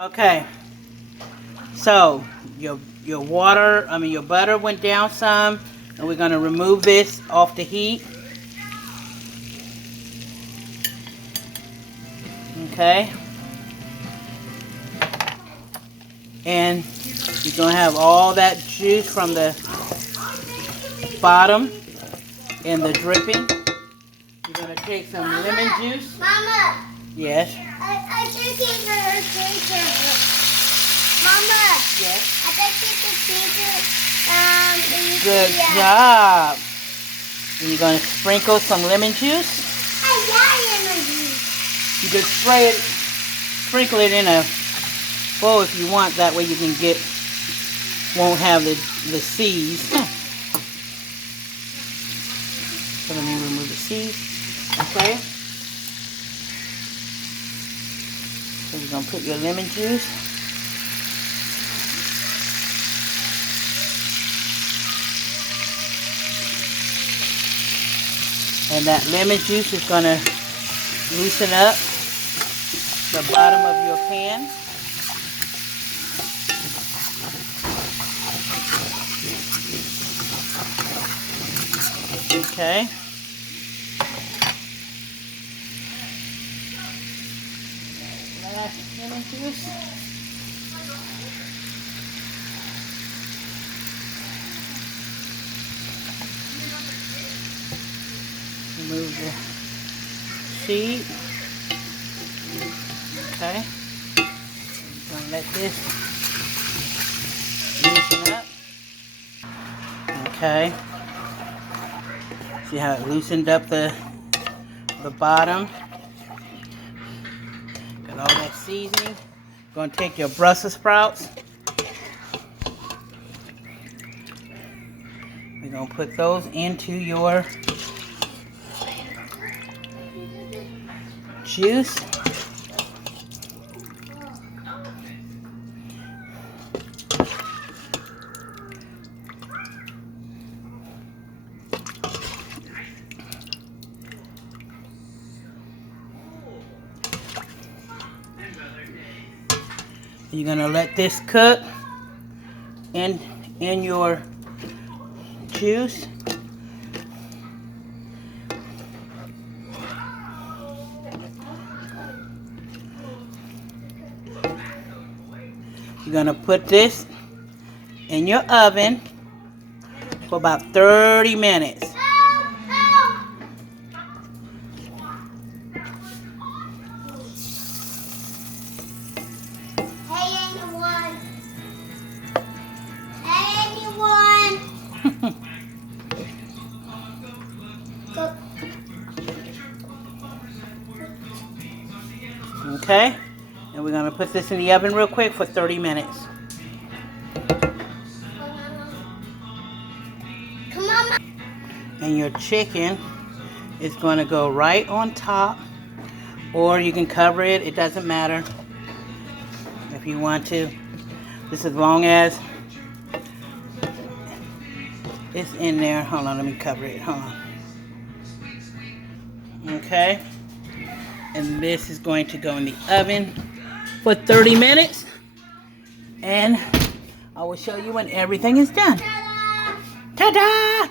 Okay, so your your butter went down some, and we're gonna remove this off the heat. Okay, and you're gonna have all that juice from the bottom and the dripping. You're gonna take some lemon juice. Mama. Yes. I think it's her finger. Mama. Yes. I think it's a finger. Good job. And you're gonna sprinkle some lemon juice. I got lemon juice. You could sprinkle it in a bowl if you want. That way you can won't have the seeds. So let me remove the seeds. Okay. So you're gonna put your lemon juice. And that lemon juice is gonna loosen up the bottom of your pan. Okay. Last lemon juice. Remove the seed. Okay. I'm gonna let this loosen up. Okay. See how it loosened up the bottom? Got all that seasoning. Gonna take your Brussels sprouts. We're gonna put those into your juice. You're gonna let this cook in your juice. You're gonna put this in your oven for about 30 minutes. Okay, and we're gonna put this in the oven real quick for 30 minutes. Come on. And your chicken is gonna go right on top, or you can cover it, it doesn't matter if you want to. Just as long as it's in there. Hold on, let me cover it, hold on. Okay. And this is going to go in the oven for 30 minutes. And I will show you when everything is done. Ta-da! Ta-da!